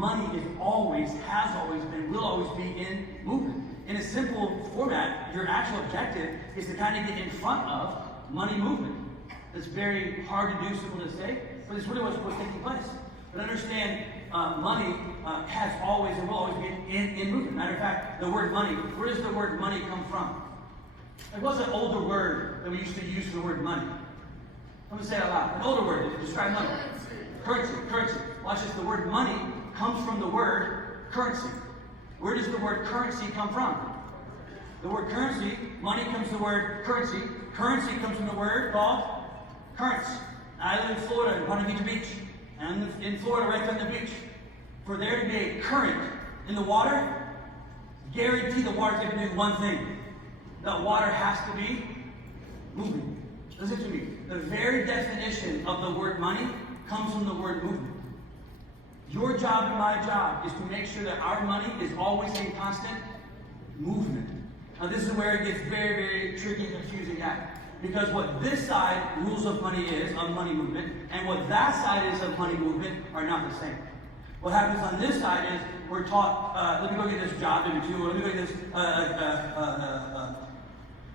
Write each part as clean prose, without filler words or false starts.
money has always been, will always be in movement. In a simple format, your actual objective is to kind of get in front of money movement. It's very hard to do, simple to say, but it's really what's taking place. But understand, money has always and will always be in movement. Matter of fact, the word money, where does the word money come from? It was an older word that we used to use for the word money. Let me say it out loud. An older word to describe money. Currency. Watch this. The word money comes from the word currency. Where does the word currency come from? The word currency, money comes from the word currency. Currency comes from the word called currents. I live in Florida, in Ponte Beach. And I'm in Florida, right on the beach. For there to be a current in the water, guarantee the water's going to do one thing. The water has to be moving. Listen to me. The very definition of the word money comes from the word movement. Your job and my job is to make sure that our money is always in constant movement. Now this is where it gets very, very tricky and confusing at. Because what this side, rules of money is, of money movement, and what that side is of money movement are not the same. What happens on this side is we're taught, let me go get this job W-2, or let me go get this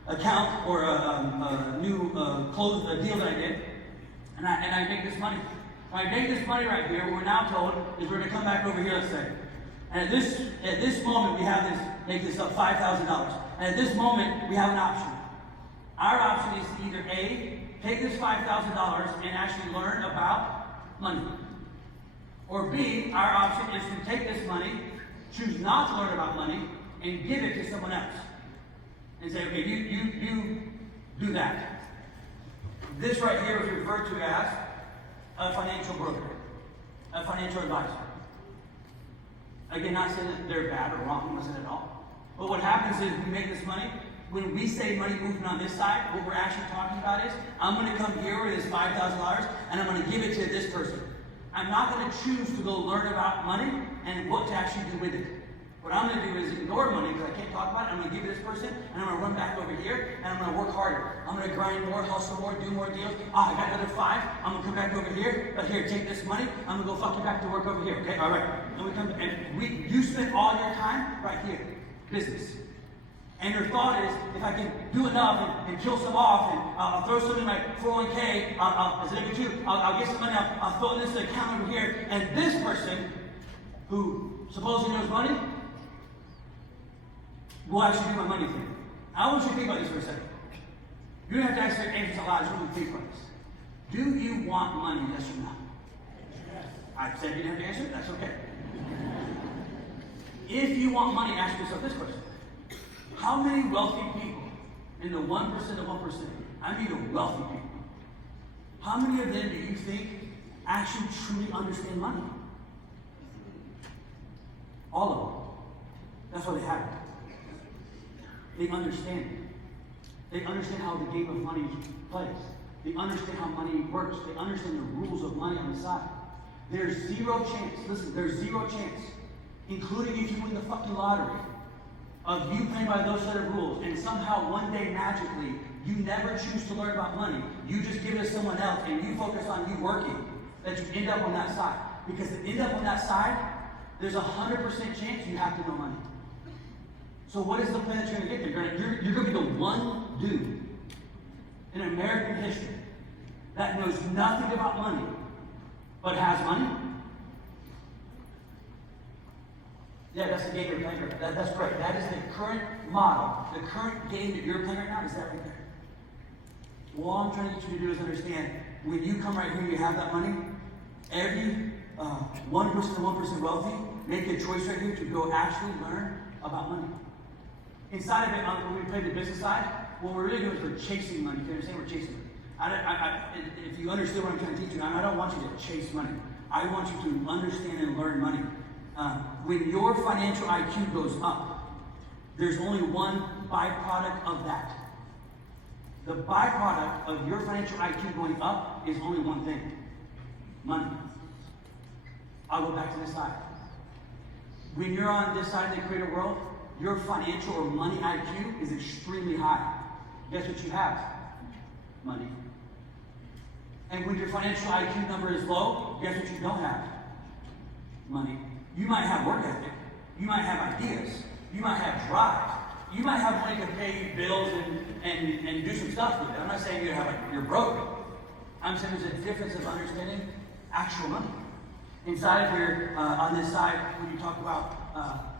account or a new deal that I did, and I make this money. When I make this money right here, what we're now told is we're going to come back over here, let's say. And at this moment, we have this, make this up $5,000. And at this moment, we have an option. Our option is to either A, take this $5,000 and actually learn about money. Or B, our option is to take this money, choose not to learn about money, and give it to someone else. And say, okay, you do that. This right here is referred to as a financial broker, a financial advisor. Again, not saying that they're bad or wrong, wasn't at all. But what happens is we make this money. When we say money movement on this side, what we're actually talking about is, I'm going to come here with this $5,000 and I'm going to give it to this person. I'm not going to choose to go learn about money and what to actually do with it. What I'm going to do is ignore money because I can't talk about it. I'm going to give it to this person and I'm going to run back over here and I'm going to work harder. I'm going to grind more, hustle more, do more deals. I got another 5. I'm going to come back over here. But here, take this money. I'm going to go fuck you back to work over here. Okay, all right. And we come and you spend all your time right here, business. And your thought is, if I can do enough and kill some off, and I'll throw some in my 401k, as an W-2, I'll get some money, I'll throw this account over here, and this person, who supposedly knows money, will actually do my money thing. I want you to think about this for a second. You don't have to answer answers a lot, I just want you to think about this. Do you want money, yes or no? Yes. I said you didn't have to answer it, that's okay. If you want money, ask yourself this question. How many wealthy people in the 1% of 1%, I mean the wealthy people, how many of them do you think actually truly understand money? All of them. That's why they have it. They understand it. They understand how the game of money plays. They understand how money works. They understand the rules of money on the side. There's zero chance, listen, there's zero chance, including if you win the fucking lottery, of you playing by those set of rules, and somehow one day magically, you never choose to learn about money. You just give it to someone else, and you focus on you working, that you end up on that side. Because to end up on that side, there's a 100% chance you have to know money. So what is the plan that you're going to get there? You're going to be the one dude in American history that knows nothing about money, but has money. Yeah, that's the game you're playing right now. That's right. That is the current model. The current game that you're playing right now is that right there. Well, all I'm trying to get you to do is understand, when you come right here and you have that money, every 1% to 1% wealthy, make a choice right here to go actually learn about money. Inside of it, when we play the business side, what we're really doing is we're chasing money. If you understand, we're chasing money. If you understand what I'm trying to teach you, I don't want you to chase money. I want you to understand and learn money. When your financial IQ goes up, there's only one byproduct of that. The byproduct of your financial IQ going up is only one thing: money. I'll go back to this side. When you're on this side of the creator world, your financial or money IQ is extremely high. Guess what you have? Money. And when your financial IQ number is low, guess what you don't have? Money. You might have work ethic. You might have ideas. You might have drive. You might have money to pay bills and do some stuff with it. I'm not saying you're broke. I'm saying there's a difference of understanding actual money. Inside of here, on this side, when you talk about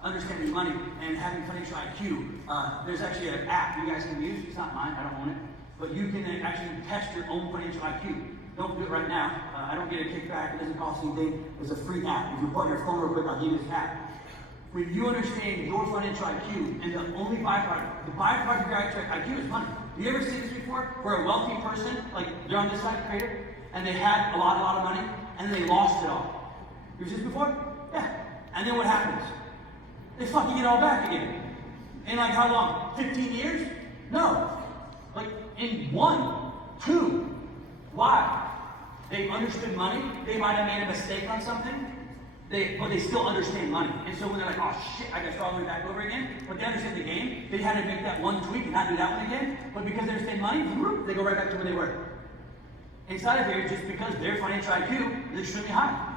understanding money and having financial IQ, there's actually an app you guys can use. It's not mine, I don't own it. But you can actually test your own financial IQ. Don't do it right now. I don't get a kickback. It doesn't cost anything. It's a free app. If you put on your phone real quick, I'll give you this app. When you understand your financial IQ and the only byproduct of your IQ is money. You ever seen this before? Where a wealthy person, like they're on this side, creator, and they had a lot of money, and then they lost it all. You ever seen this before? Yeah. And then what happens? They fucking get it all back again. In like how long? 15 years? No. Like in 1, 2. Why? They understood money. They might have made a mistake on something. But they still understand money. And so when they're like, oh shit, I gotta start all the way back over again, but they understand the game, they had to make that one tweak and not do that one again. But because they understand money, they go right back to where they were. Inside of here, just because their financial IQ is extremely high.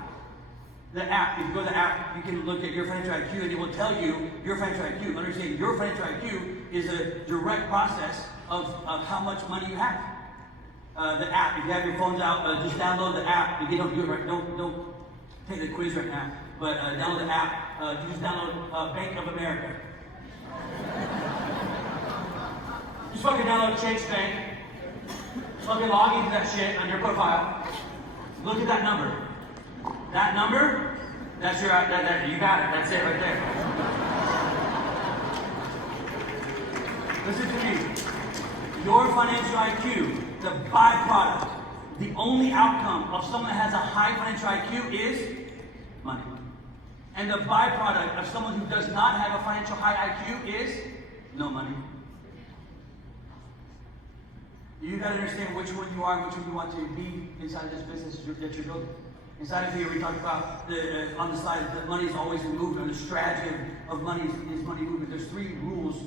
The app, if you go to the app, you can look at your financial IQ and it will tell you your financial IQ. Understand your financial IQ is a direct process of how much money you have. The app, if you have your phones out, just download the app. Again, don't do it right. Don't take the quiz right now. But download the app. You just download Bank of America. Just fucking download Chase Bank. Fucking log into that shit on your profile. Look at that number. That number, that's your, you got it. That's it right there. Listen to me. Your financial IQ, the byproduct, the only outcome of someone that has a high financial IQ is money. And the byproduct of someone who does not have a financial high IQ is no money. You got to understand which one you are and which one you want to be inside of this business that you're building. Inside of here, we talked about on the slide that money is always in movement. The strategy of money is money movement. There's 3 rules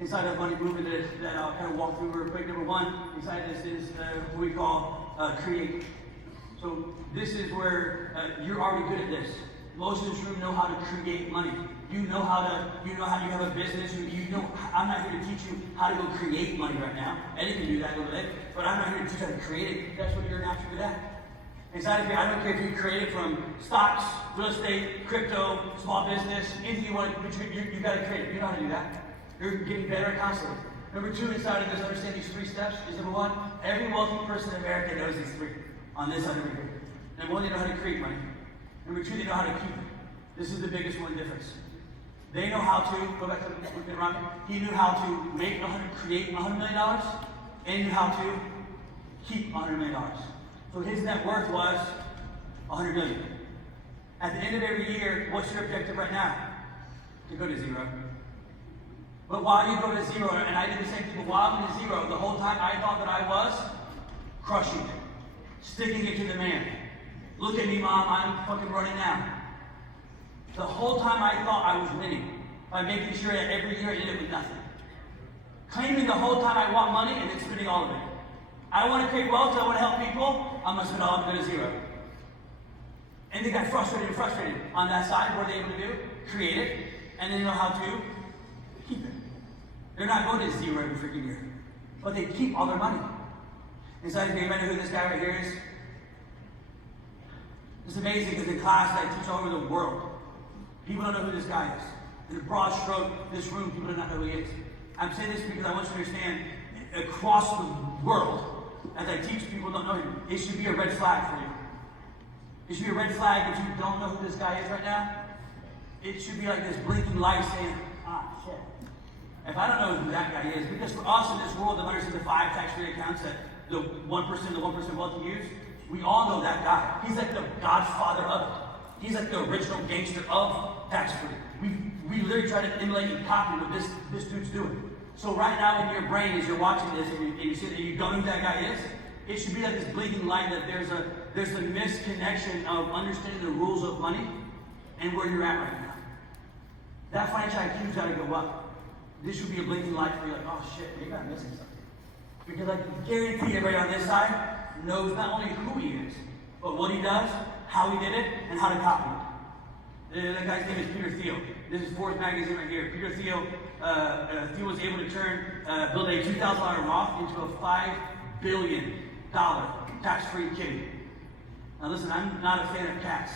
inside of money movement that I'll kind of walk through real quick. Number 1, inside this is what we call create. So this is where you're already good at this. Most of this room know how to create money. You know how you have a business. You know, I'm not here to teach you how to go create money right now. Eddie can do that a little bit, but I'm not here to teach you how to create it. That's what you're naturally good at. Inside of here, I don't care if you create it from stocks, real estate, crypto, small business, anything you want, but you got to create it. You know how to do that. You're getting better constantly. Number 2, inside of this, understand these 3 steps is number 1, every wealthy person in America knows these 3 on this side over here. Number 1, they know how to create money. Number 2, they know how to keep it. This is the biggest one difference. They know how to, go back to the Rocket, he knew how to create $100 million, and he knew how to keep $100 million. So his net worth was $100 million. At the end of every year, what's your objective right now? To go to 0. But while you go to 0, and I did the same thing, but while I'm in 0, the whole time I thought that I was crushing it, sticking it to the man. Look at me, Mom, I'm fucking running now. The whole time I thought I was winning by making sure that every year I ended with nothing. Claiming the whole time I want money and then spending all of it. I want to create wealth, I want to help people, I'm going to spend all of it to 0. And they got frustrated on that side. What are they able to do? Create it, and then know how to keep it. They're not going to 0 every freaking year, but they keep all their money. Inside of me, anybody know who this guy right here is? It's amazing because in class I teach all over the world. People don't know who this guy is. In a broad stroke, this room, people do not know who he is. I'm saying this because I want you to understand, across the world, as I teach people don't know him, it should be a red flag for you. It should be a red flag if you don't know who this guy is right now. It should be like this blinking light saying, ah, shit. If I don't know who that guy is, because for us in this world that understands the 5 tax-free accounts that the 1% wealthy use, we all know that guy. He's like the godfather of it. He's like the original gangster of tax-free. We literally try to emulate and copy what this dude's doing. So right now in your brain, as you're watching this and you see that you don't know who that guy is, it should be like this blinking light that there's a misconnection of understanding the rules of money and where you're at right now. That financial IQ's got to go up. This should be a blinking light for you, like, oh shit, maybe I'm missing something. Because I can guarantee everybody on this side knows not only who he is, but what he does, how he did it, and how to copy it. That guy's name is Peter Thiel. This is Forbes magazine right here. Peter Thiel, Thiel was able to build a $2,000 Roth into a $5 billion tax-free kitty. Now listen, I'm not a fan of cats,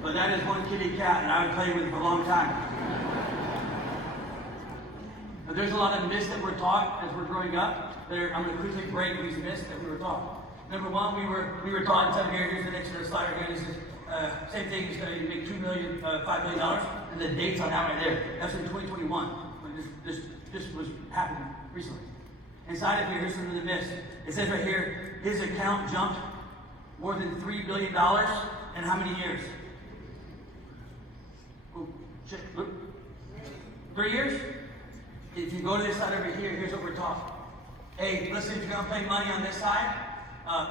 but that is one kitty cat, and I would play with it for a long time. But there's a lot of myths that we're taught as we're growing up. I'm going to quickly break these myths that we were taught. Number one, we were taught in 7 years. Here's the next slide right here. This is same thing. He's going to make $5 million, and the date's on that right there. That's in 2021. This was happening recently. Inside of here, here's some of the myths. It says right here, his account jumped more than $3 billion in how many years? Oh, shit, look. 3 years? If you go to this side over here, here's what we're taught. Hey, listen, if you're going to play money on this side,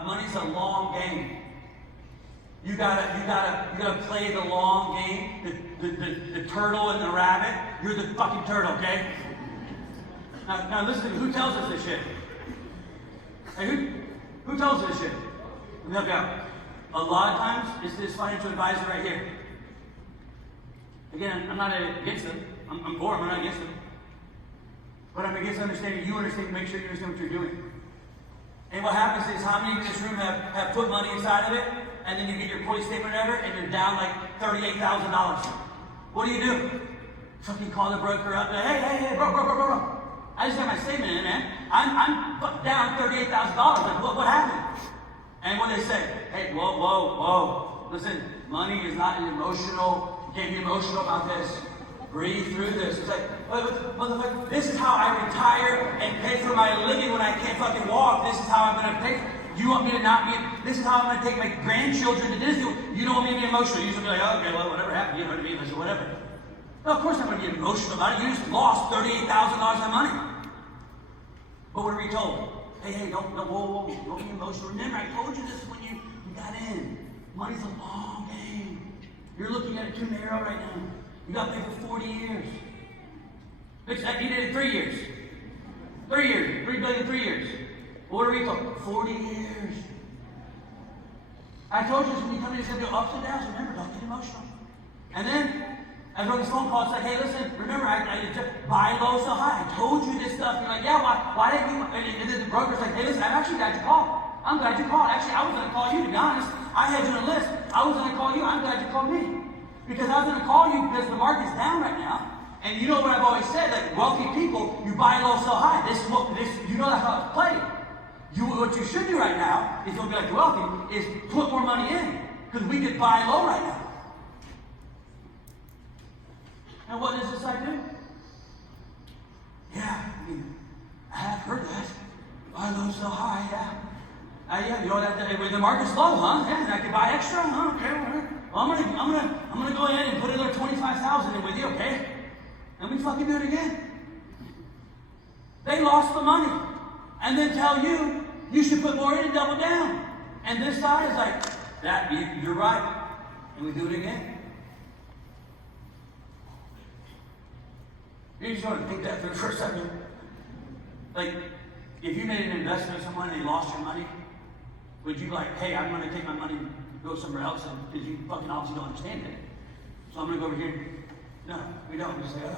money's a long game. You gotta play the long game. The turtle and the rabbit. You're the fucking turtle, okay? Now listen, who tells us this shit? Hey, who tells us this shit? Let me help you out. A lot of times, it's this financial advisor right here. Again, I'm not against them. I'm for them, I'm not against them. But I'm against understanding you understand, make sure you understand what you're doing. And what happens is, how many in this room have put money inside of it, and then you get your employee statement or whatever, and you're down like $38,000. What do? Fucking call the broker up, hey, bro. I just got my statement in, man. I'm down $38,000. Like, what happened? And what they say, hey, whoa. Listen, money is not emotional. You can't be emotional about this. Breathe through this. It's like, motherfucker, this is how I retire and pay for my living when I can't fucking walk. This is how I'm going to pay. You want me to not be, this is how I'm going to take my grandchildren to Disney. You don't want me to be emotional. You just be like, oh, okay, well, whatever happened, you know what I mean? I said, whatever. No, of course I'm going to be emotional about it. You just lost $38,000 of money. But what are we told? Hey, don't be emotional. Remember, I told you this when you got in. Money's a long game. You're looking at it too narrow right now. You got to pay for 40 years. You did it 3 years. 3 years. 3 billion, 3 years. What are we talking? 40 years. I told you this when you come in, it's going to go ups and downs. Remember, don't get emotional. And then, I got this phone call. It's like, hey, listen, remember, I just buy low, sell high. I told you this stuff. You're like, yeah, why didn't you? And then the broker's like, hey, listen, I'm actually glad you called. I'm glad you called. Actually, I was going to call you, to be honest. I had you on a list. I was going to call you. I'm glad you called me. Because I was going to call you because the market's down right now. And you know what I've always said, like wealthy people, you buy low, sell high. You know that's how it's played. What you should do right now, is don't be like the wealthy, is put more money in. Because we could buy low right now. And what does this side do? Yeah, I have heard that. Buy low, sell high, yeah. You know that when the market's low, huh? Yeah, I can buy extra, huh? Okay, whatever. Well, I'm gonna go ahead and put another $25,000 in with you, okay? And we fucking do it again. They lost the money, and then tell you should put more in and double down. And this side is like, you're right, and we do it again. You just want to think that through for a second. Like, if you made an investment with someone and they lost your money, would you like, hey, I'm going to take my money and go somewhere else, because you fucking obviously don't understand it. So I'm going to go over here. No, we don't. We just say, oh,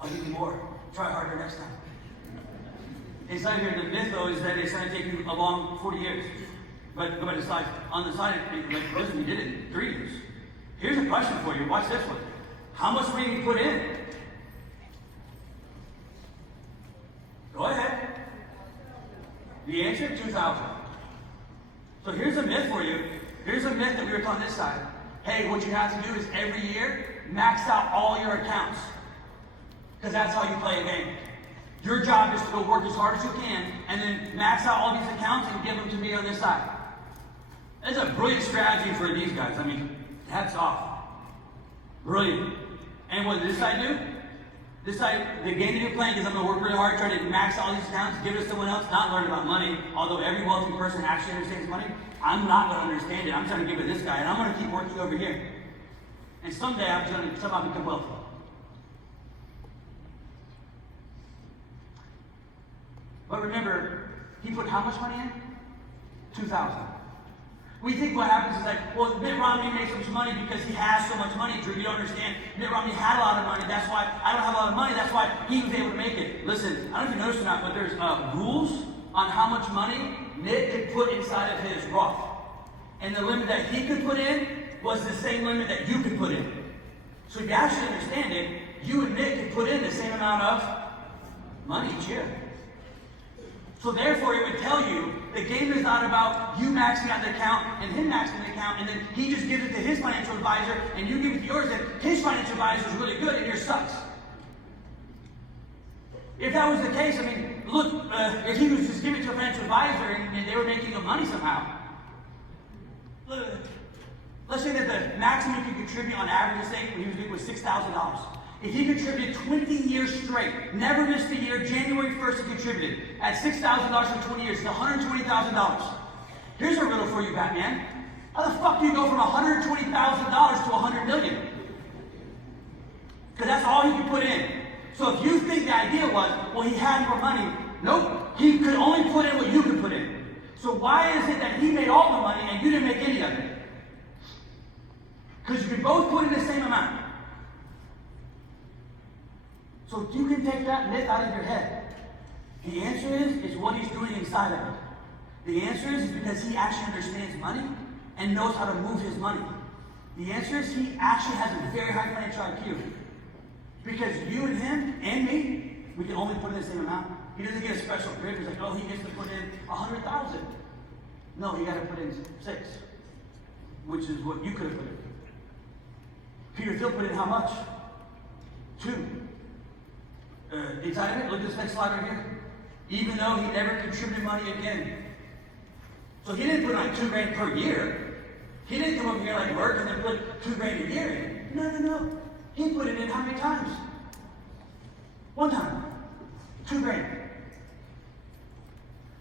I'll give you more. Try harder next time. Inside here, the myth, though, is that it's going to take you a long 40 years. But go back to the slide. On the side, like, listen, we did it in 3 years. Here's a question for you. Watch this one. How much were you put in? Go ahead. The answer, 2,000. So here's a myth for you. Here's a myth that we were taught on this side. Hey, what you have to do is every year, max out all your accounts. Because that's how you play a game. Your job is to go work as hard as you can, and then max out all these accounts and give them to me on this side. That's a brilliant strategy for these guys. I mean, hats off. Brilliant. And what does this side do? This side, the game that you're playing is I'm going to work really hard, try to max all these accounts, give it to someone else, not learn about money. Although every wealthy person actually understands money, I'm not going to understand it. I'm trying to give it to this guy, and I'm going to keep working over here. And someday I'm going to somehow become wealthy. But remember, he put how much money in? 2,000. We think what happens is like, well, Mitt Romney made so much money because he has so much money, Drew. You don't understand. Mitt Romney had a lot of money. That's why I don't have a lot of money. That's why he was able to make it. Listen, I don't know if you noticed or not, but there's rules on how much money Mitt could put inside of his Roth. And the limit that he could put in was the same limit that you could put in. So if you actually understand it, you and Mitt could put in the same amount of money each year. So therefore, it would tell you the game is not about you maxing out the account and him maxing the account, and then he just gives it to his financial advisor, and you give it to yours, and his financial advisor is really good, and yours sucks. If that was the case, I mean, look, if he was just giving it to a financial advisor and they were making good money somehow. Let's say that the maximum he could contribute on average, say, when he was doing was $6,000. If he contributed 20 years straight, never missed a year, January 1st he contributed, at $6,000 for 20 years, it's $120,000. Here's a riddle for you, Batman. How the fuck do you go from $120,000 to $100 million? Because that's all he could put in. So if you think the idea was, well, he had more money, nope, he could only put in what you could put in. So why is it that he made all the money and you didn't make any of it? Because you can both put in the same amount. So you can take that myth out of your head. The answer is what he's doing inside of it. The answer is because he actually understands money and knows how to move his money. The answer is he actually has a very high financial IQ. Because you and him and me, we can only put in the same amount. He doesn't get a special privilege like, oh, he gets to put in 100,000. No, he got to put in 6, which is what you could have put in. Peter Thiel put in how much? 2. Inside of it, look at this next slide right here. Even though he never contributed money again. So he didn't put like $2,000 per year. He didn't come over here like work and then put $2,000 a year in. No. He put it in how many times? 1 time. $2,000.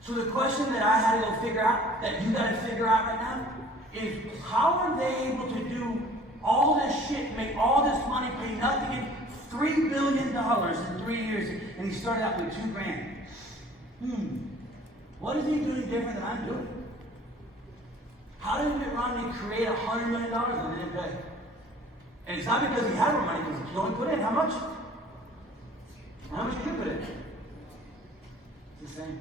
So the question that I had to go figure out, that you got to figure out right now, is how are they able to do all this shit, make all this money, pay nothing in $3 billion in 3 years, and he started out with $2,000. What is he doing different than I'm doing? How did Mitt Romney create $100 million and didn't pay? And it's not because he had more money, because he only put in how much? How much did you put in? It's the same.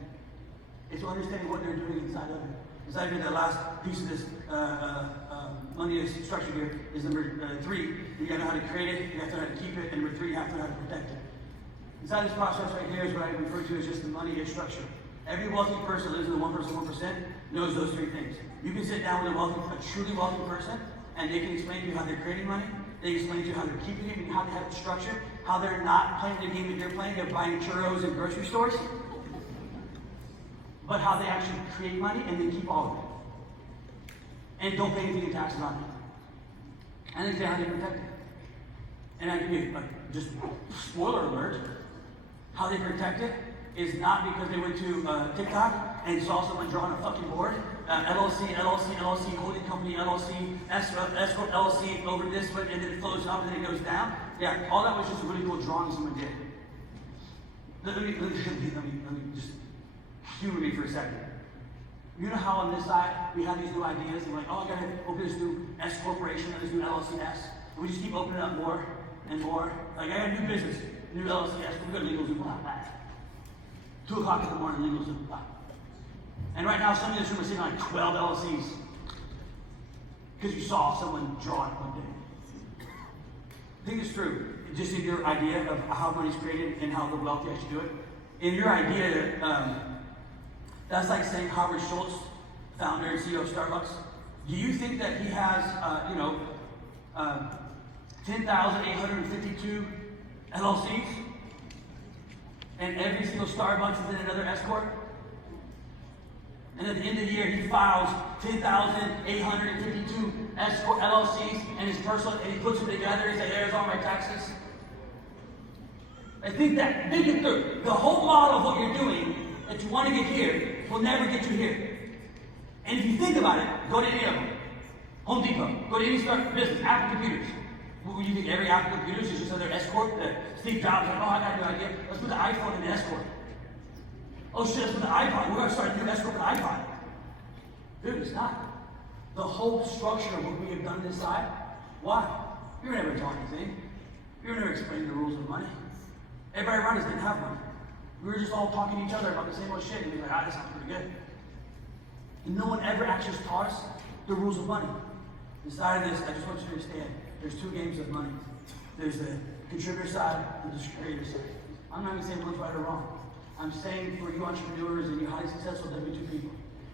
It's understanding what they're doing inside of it. Inside of it, the last piece of this money structure here is number 3. You gotta know how to create it, you have to know how to keep it, and number 3, you have to know how to protect it. Inside this process right here is what I refer to as just the money structure. Every wealthy person lives in the 1% knows those 3 things. You can sit down with a truly wealthy person, and they can explain to you how they're creating money, they can explain to you how they're keeping it, and how they have it structured, how they're not playing the game that you're playing of buying churros in grocery stores, but how they actually create money and then keep all of it. And don't pay anything in taxes on it. And then say how they protect it. And I give you just spoiler alert, how they protect it is not because they went to TikTok and saw someone drawing a fucking board. LLC, holding company, LLC, escort LLC over this one, and then it flows up and then it goes down. Yeah, all that was just a really cool drawing someone did. Let me just humor me for a second. You know how on this side we have these new ideas and we're like, oh, I gotta open this new S corporation or this new LLC S. And we just keep opening up more and more. Like, I got a new business, new LLC S, we got legal Zoom back. 2 o'clock in the morning, legal Zoom back. And right now, some of this room are sitting like 12 LLCs. Because you saw someone draw it one day. I think it's true. Just in your idea of how money's created and how the wealthy actually do it. In your idea, that's like saying Howard Schultz, founder and CEO of Starbucks. Do you think that he has, 10,852 LLCs? And every single Starbucks is in another S corp? And at the end of the year, he files 10,852 S corp LLCs and his personal, and he puts them together. He's like, there's all my taxes. I think it through. The whole model of what you're doing that you want to get here will never get you here. And if you think about it, go to any of them. Home Depot, go to any start business, Apple Computers. What, you think every Apple Computers is just another S corp? Steve Jobs like, oh, I got a new idea. Let's put the iPhone in the S corp. Oh shit, let's put the iPod. We're going to start a new S corp with the iPod. Dude, it's not. the whole structure of what we have done this side. Why? We were never taught anything. We were never explaining the rules of money. Everybody around us didn't have money. We were just all talking to each other about the same old shit, and we were like, this sounds pretty good. And no one ever actually taught us the rules of money. Inside of this, I just want you to understand, there's two games of money. There's the contributor side and the creator side. I'm not even saying one's right or wrong. I'm saying for you entrepreneurs and you highly successful W2 people,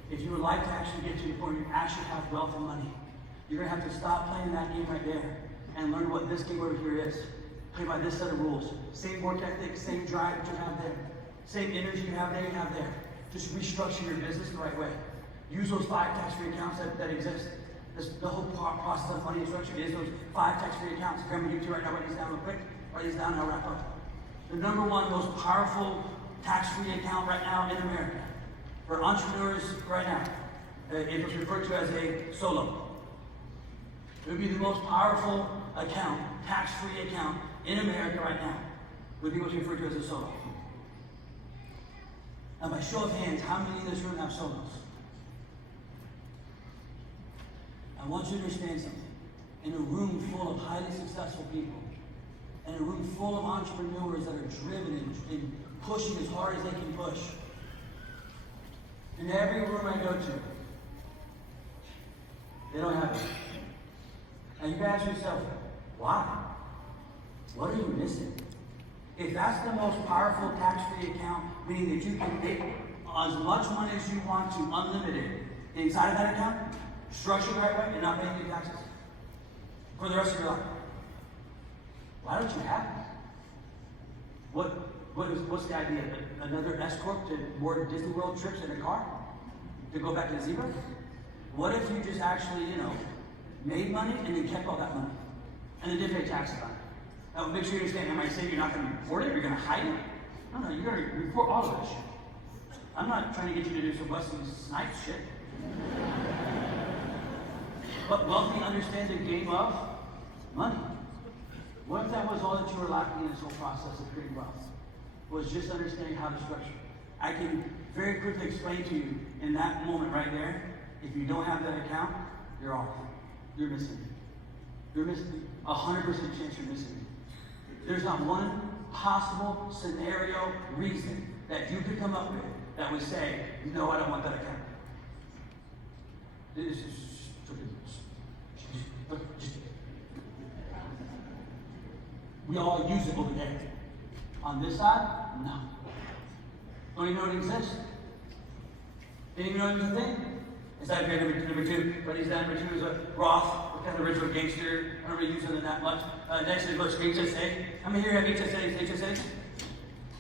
if you would like to actually get to the point where you actually have wealth and money, you're going to have to stop playing that game right there and learn what this game over here is. Play by this set of rules. Same work ethic, same drive that you have there. Same energy you have there, you have there. Just restructure your business the right way. Use those 5 tax-free accounts that exist. The whole process of money instruction is those 5 tax-free accounts. If I'm going to give you right now, write these down real quick. Write these down and I'll wrap up. The number one most powerful tax-free account right now in America for entrepreneurs right now, it was referred to as a solo. It would be the most powerful account, tax-free account in America right now. Would be what's referred to as a solo. Now, by show of hands, how many in this room have solos? I want you to understand something. In a room full of highly successful people, in a room full of entrepreneurs that are driven and pushing as hard as they can push, in every room I go to, they don't have it. And you can ask yourself, why? What are you missing? If that's the most powerful tax-free account, meaning that you can make as much money as you want to, unlimited, inside of that account, structured the right way, and not paying any taxes for the rest of your life, why don't you have it? What's the idea? Another escort to more Disney World trips in a car? To go back to zero? What if you just actually, made money and then kept all that money? And then did pay taxes on it? Now, make sure you understand, am I saying you're not going to report it? You're going to hide it? No, you're going to report all of that shit. I'm not trying to get you to do some Wesley Snipes shit. But wealthy understand the game of money. What if that was all that you were lacking in this whole process of creating wealth? Was just understanding how to structure. I can very quickly explain to you in that moment right there, if you don't have that account, you're off. You're missing it. You're missing 100% chance you're missing it. There's not one possible scenario, reason that you could come up with that would say, no, I don't want that account. This is we all use it over there. On this side, no. Don't even know it exists. Didn't even know it was a thing. Is that number 2? But he's down. Number 2 is a Roth, what kind of ritual gangster. I don't really use it that much. Next is HSA. How many here have HSAs?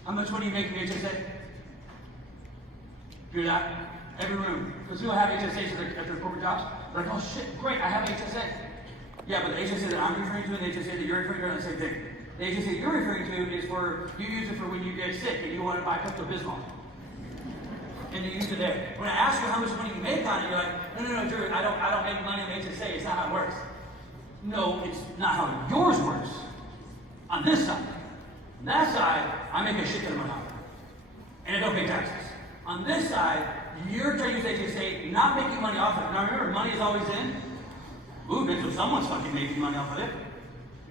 How much money do you make from HSA? Hear that? Every room. Because people have HSAs at their corporate jobs. They're like, oh shit, great, I have HSA. Yeah, but the HSA that I'm referring to and the HSA that you're referring to are the same thing. The HSA you're referring to is for, you use it for when you get sick and you want to buy Pepto-Bismol. And you use it there. When I ask you how much money you make on it, you're like, no, Drew, I don't make money on HSA. It's not how it works. No, it's not how yours works. On this side. On that side, I make a shit ton of money off it. And I don't pay taxes. On this side, you're trying to use HSA, not making money off it. Now remember, money is always in movement, so someone's fucking making money off of it.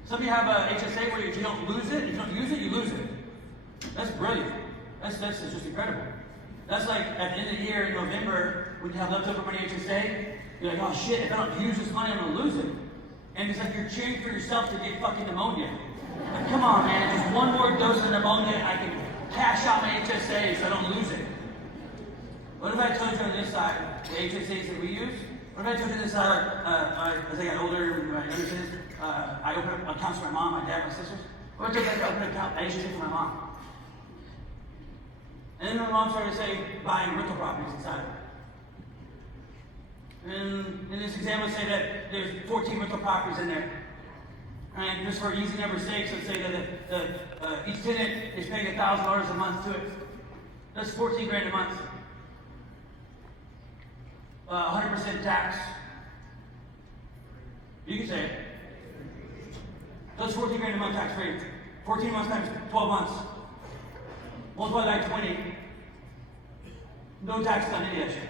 Some of you have a HSA where if you don't lose it, if you don't use it, you lose it. That's brilliant. That's just incredible. That's like at the end of the year in November, when you have leftover money HSA, you're like, oh shit, if I don't use this money, I'm gonna lose it. And it's like you're cheering for yourself to get fucking pneumonia. Like, come on, man, just one more dose of pneumonia, I can cash out my HSA so I don't lose it. What if I told you on this side, the HSAs that we use? What if I told you this side, as I got older, my younger sisters, I opened up accounts for my mom, my dad, my sisters. What if I told you I opened an account, HSA for my mom? And then my mom started to say, buying rental properties inside of it. And in this example, say that there's 14 rental properties in there. And just for easy number sake, let's say that each tenant is paying $1,000 a month to it. That's 14 grand a month. 100% tax. You can say it. That's 14 grand a month tax free. 14 months times 12 months. Multiply that by 20. No taxes on any of that shit.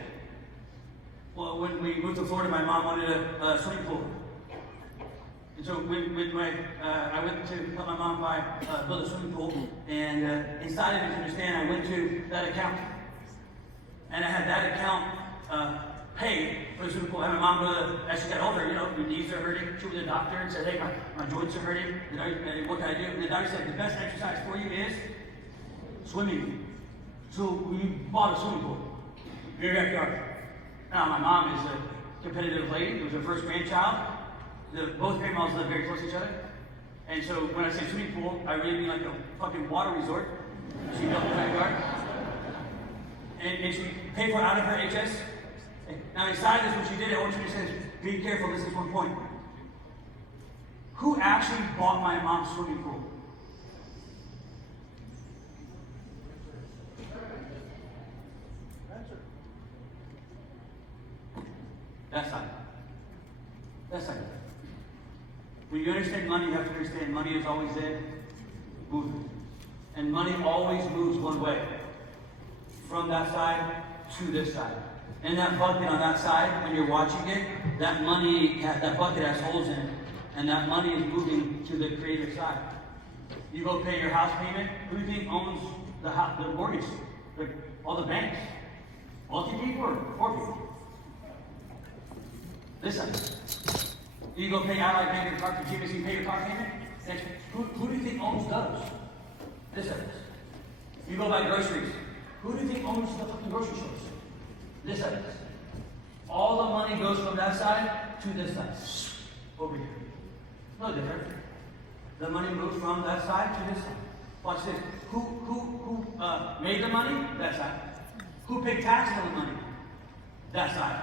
Well, when we moved to Florida, my mom wanted a swimming pool. And so I went to help my mom build a swimming pool, and inside of it, to understand, I went to that account. And I had that account paid for the swimming pool. And my mom, as she got older, her knees are hurting. She went to the doctor and said, hey, my joints are hurting. What can I do? And the doctor said, the best exercise for you is swimming. So we bought a swimming pool in your backyard. Now, my mom is a competitive lady. It was her first grandchild. Both grandmas live very close to each other. And so when I say swimming pool, I really mean like a fucking water resort. She built in the backyard. And she paid for it out of her HS. Now, inside this, when she did it, I want you to say, be careful, this is one point. Who actually bought my mom's swimming pool? That side. That side. When you understand money, you have to understand money is always in movement. And money always moves one way. From that side to this side. And that bucket on that side, when you're watching it, that bucket has holes in it. And that money is moving to the creative side. You go pay your house payment, who do you think owns the mortgage? All the banks. Multi people or poor people? Listen, you go pay Allied Bank your car, you pay your car payment? Who do you think owns those? This evidence. You go buy groceries. Who do you think owns the fucking grocery stores? This evidence. All the money goes from that side to this side. Over here. No different. The money moves from that side to this side. Watch this. Who made the money? That side. Who paid taxes on the money? That side.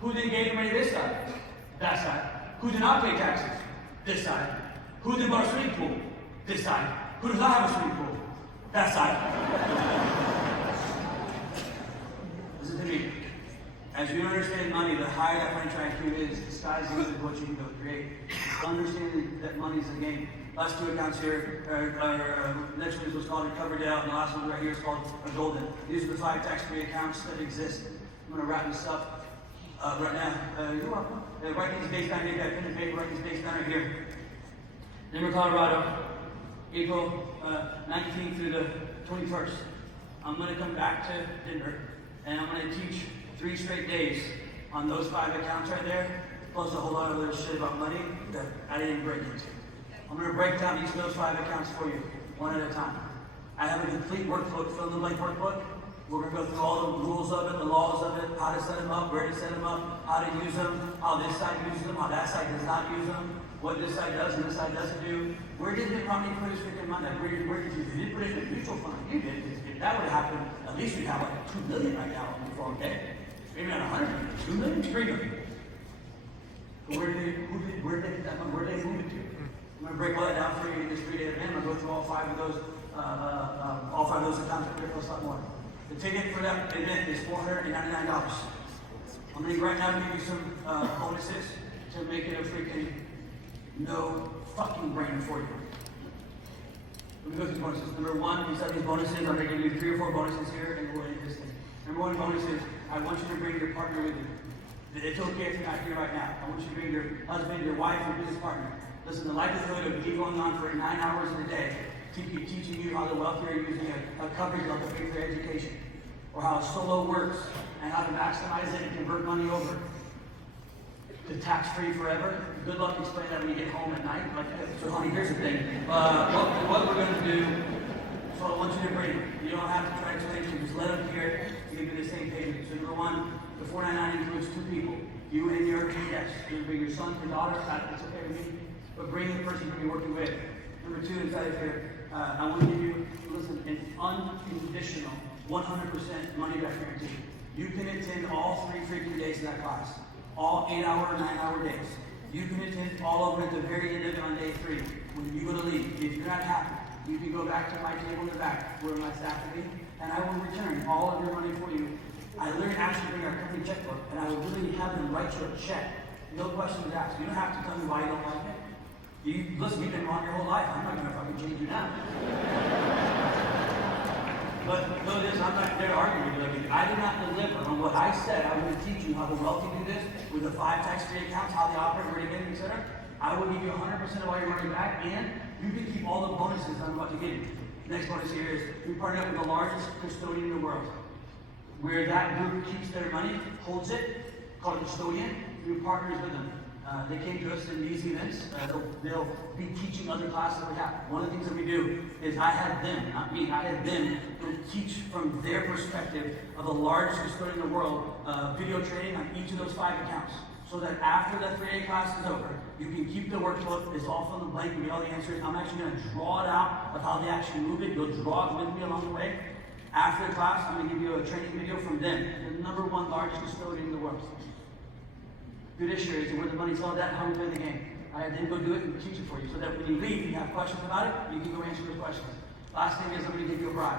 Who then gave the money this side? That side. Who did not pay taxes? This side. Who then bought a swimming pool? This side. Who does not have a swimming pool? That side. Listen to me. As you understand money, the higher that financial IQ is, the sky's the limit of what you can go create. Understanding that money is a game. Last two accounts here, next one is what's called a Coverdale, and the last one right here is called a Golden. These are the 5 tax-free accounts that exist. I'm going to wrap this up. Right now, you're welcome. Write these dates down here. Got pen and paper. Write these dates down right here. Denver, Colorado, April 19th through the 21st. I'm going to come back to Denver, and I'm going to teach 3 straight days on those 5 accounts right there, plus a whole lot of other shit about money that I didn't break into. I'm going to break down each of those 5 accounts for you, one at a time. I have a complete workbook, fill-in-the-blank workbook. We're going to go through all the rules of it, the laws of it, how to set them up, where to set them up, how to use them, how this side uses them, how that side does not use them, what this side does and this side doesn't do. Where did Mitt Romney put his freaking money? Where did you put it in a mutual fund? You did. If that would have happened, at least we'd have like $2 million right now on the 401k. Maybe not 100 million, 2 million, 3 million. But where did they get that money? Where did they move it to? I'm going to break all that down for you in this 3-day event. I'm going to go through all 5 of those accounts. We're going to cost a lot more. The ticket for that event is $499. I'm going to right now give you some bonuses to make it a freaking no fucking brainer for you. Let me go through these bonuses. Number 1, inside these bonuses, I'm going to give you 3 or 4 bonuses here, and we'll end this thing. Number 1 bonus is I want you to bring your partner with you. It's okay if you're not here right now. I want you to bring your husband, your wife, your business partner. Listen, the likelihood of me going on for 9 hours in a day teaching you how the wealthier using a coverage like a pay for education, or how solo works, and how to maximize it and convert money over to tax-free forever. Good luck explaining that when you get home at night. So honey, here's the thing. What we're going to do, so I want you to bring it. You don't have to try to explain it. Just let them hear it. You can be the same page. So number 1, the $499 includes 2 people. You and your guest. You can bring your son, your daughter. That's okay with me. But bring the person you're going to be working with. Number 2, inside of here, I want to give you, listen, an unconditional 100% money back guarantee. You can attend all 3 freaking days of that class. All 8-hour, 9-hour days. You can attend all of it at the very end of it on day 3. When you go to leave, if you're not happy, you can go back to my table in the back where my staff will be, and I will return all of your money for you. I literally actually bring our company checkbook, and I will literally have them write you a check. No questions asked. You don't have to tell me why you don't like it. Listen, you've been wrong your whole life. I'm not going to fucking change you now. But know this, I'm not there to argue with you. Like, I did not deliver on what I said. I was going to teach you how the wealthy do this with the 5 tax-free accounts, how they operate, where to get it, etc. I will give you 100% of all your money back, and you can keep all the bonuses I'm about to give you. Next bonus here is we partnered up with the largest custodian in the world. Where that group keeps their money, holds it, called a custodian, we partners with them. They came to us in these events. They'll be teaching other classes we have. One of the things that we do is I had them, not me, I had them teach from their perspective of the largest custodian in the world, video training on each of those 5 accounts. So that after the 3A class is over, you can keep the workbook, it's all fill in the blank, you get all the answers. I'm actually going to draw it out of how they actually move it. You'll draw it with me along the way. After the class, I'm going to give you a training video from them, the #1 largest custodian in the world. Fiduciaries, and where the money's all that, how we play the game. I had them go do it and teach it for you, so that when you leave, you have questions about it, you can go answer those questions. Last thing is, I'm going to give you a bribe.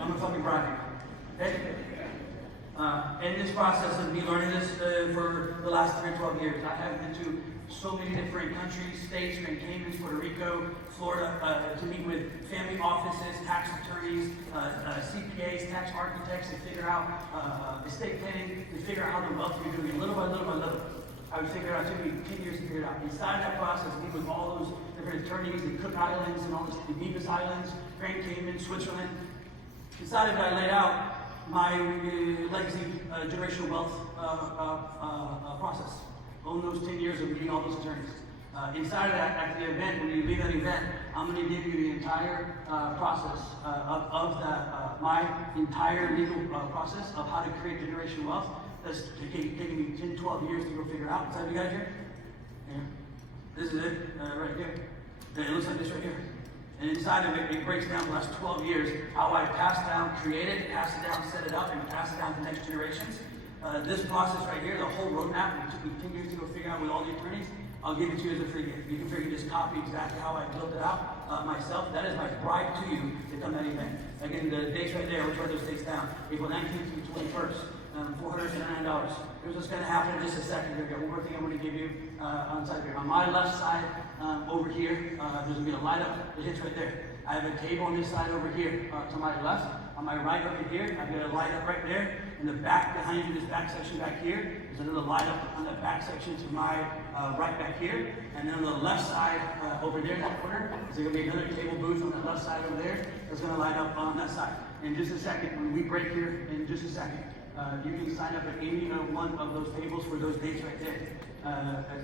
I'm going to fucking bribe you. Okay? In this process of me learning this for the last 10 or 12 years, I have been to so many different countries, states, Grand Caymans, Puerto Rico, Florida, to meet with family offices, tax attorneys, CPAs, tax architects to figure out estate planning, to figure out how the wealth you're doing, little by little by little. I would figure it out, it took me 10 years to figure it out. Inside that process, meet with all those different attorneys, the Cook Islands and all the Nevis Islands, Grand Cayman, Switzerland. Inside of it, I laid out my legacy generational wealth process. Own those 10 years of meeting all those attorneys. Inside of that, at the event, when you leave that event, I'm going to give you the entire process of that, my entire legal process of how to create generational wealth. That's taking me 10, 12 years to go figure out. Is that you guys here? Yeah. This is it, right here. And it looks like this right here. And inside of it, it breaks down the last 12 years, how I passed down, created, passed it down, set it up, and passed it down to next generations. This process right here, the whole roadmap, it took me 10 years to go figure out with all the attorneys. I'll give it to you as a free gift. You can figure just copy exactly how I built it out myself. That is my bribe to you to come to that event. Again, the dates right there, let's write those dates down. April 19th to the 21st, $499. Here's what's going to happen in just a second. Here we go. One more thing I'm going to give you on side here. On my left side, over here, there's going to be a light up that hits right there. I have a table on this side over here to my left. On my right over here, I've got a light up right there. In the back, behind you, this back section back here, there's another light up on that back section to my right back here. And then on the left side, over there in that corner, there's going to be another table booth on the left side over there that's going to light up on that side. In just a second, when we break here, in just a second, you can sign up at any one of those tables for those dates right there.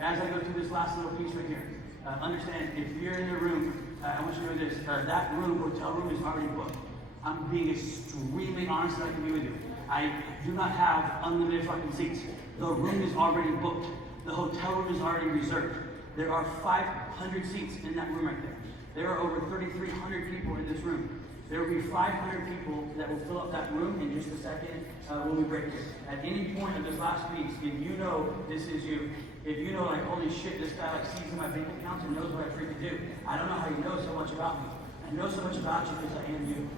As I go through this last little piece right here, understand, if you're in the room, I want you to know this, that room, hotel room, is already booked. I'm being extremely honest that I can be with you. I do not have unlimited fucking seats. The room is already booked. The hotel room is already reserved. There are 500 seats in that room right there. There are over 3,300 people in this room. There will be 500 people that will fill up that room in just a second when we break this. At any point of this last piece, if you know this is you, if you know like, holy shit, this guy like sees in my bank accounts and knows what I freaking do. I don't know how you know so much about me. I know so much about you because I am you.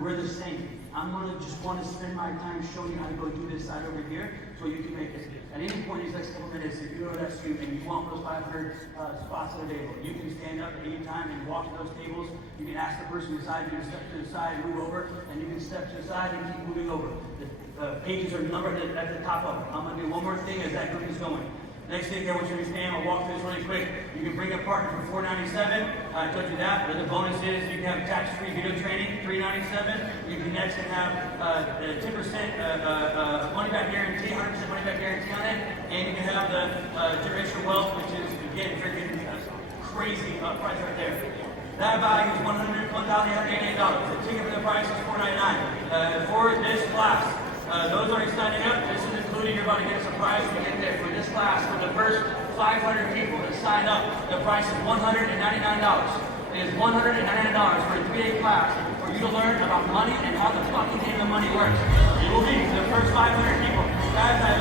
We're the same. I'm going to just want to spend my time showing you how to go do this side over here so you can make it. At any point in these next couple minutes, if you know that's you and you want those 500 spots at the table, you can stand up at any time and walk to those tables. You can ask the person beside you to step to the side, move over, and you can step to the side and keep moving over. The pages are numbered at the top of it. I'm going to do one more thing as that group is going. Next thing I want you to understand, I'll walk through this really quick. You can bring a partner for $497. I told you that. But the bonus is you can have tax-free video training, $397. You can next have 10% money back guarantee, 100% money back guarantee on it. And you can have the generational wealth, which is, again, freaking crazy price right there. That value is $1,088. The ticket for the price is $499. For this class, those already signing up, this is including, you're about to get a surprise when you get there. For this class, for the first 500 people that sign up, the price is $199. It is $199 for a 3-day class for you to learn about money and how the fucking game of money works. It will be the first 500 people. Guys, I